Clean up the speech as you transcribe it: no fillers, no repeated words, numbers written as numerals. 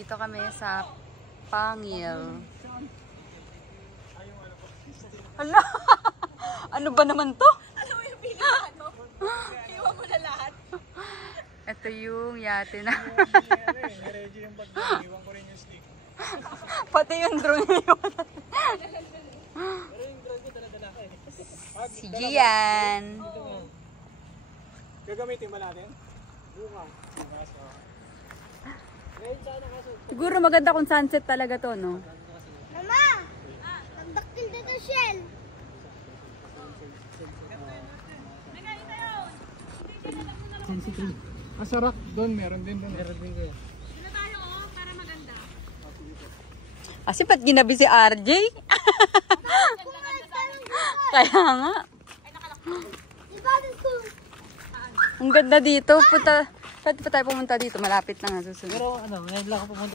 Dito kami sa Pangil. Hala! Ano ba naman to? Alam mo yung pinaka iwan mo na lahat. Ito yung yate na. Ready yung bag ko. Iwan ko rin yung stick. Pati yung drone yun. Pero yung drone ko dala-dala ka eh. Si Gian. Gagamitin ba natin? Buka. Siguro maganda kung sunset talaga to, no? Mama! Nagdaktil dito shell. Sensitive. Sa rock doon, meron din doon. Meron din kayo. Sino tayo para maganda? Kasi ba't ginabi si RJ? Kaya nga. Ang ganda dito. Pwede pa tayo pumunta dito. Malapit na nga susunod. Pero ano, ngayon lang ako pumunta.